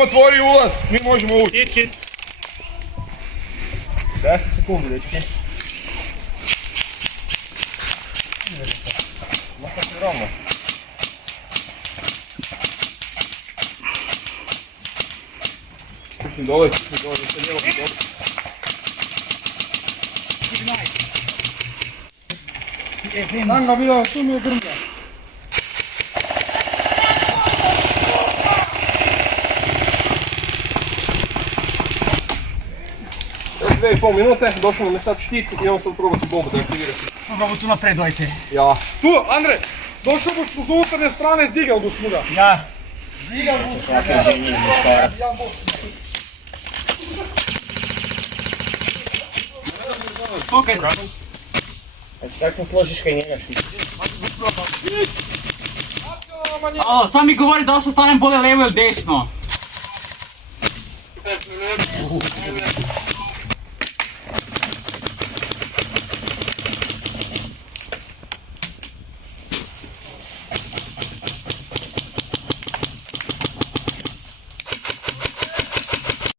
Tim otvori ulaz, mi možemo ući. Hit. 10 sekundi, dečki. Maka se ravno. Kućni dole, da se lijevo i dobro. Nanga bila, tu mi je grmlja. Još 2,5 minute, došlo nam je sad štit i idemo sad probati bombu da aktivirati. Ovo tu napred dojte. Ja. Tu, Andre, došao boš s unutarnje strane, zdigal boš muda. Ja. Zdigal boš. Okej. Как се сложиш кај njega šiti? Samo mi govori da li se stanem bolje levo ili desno.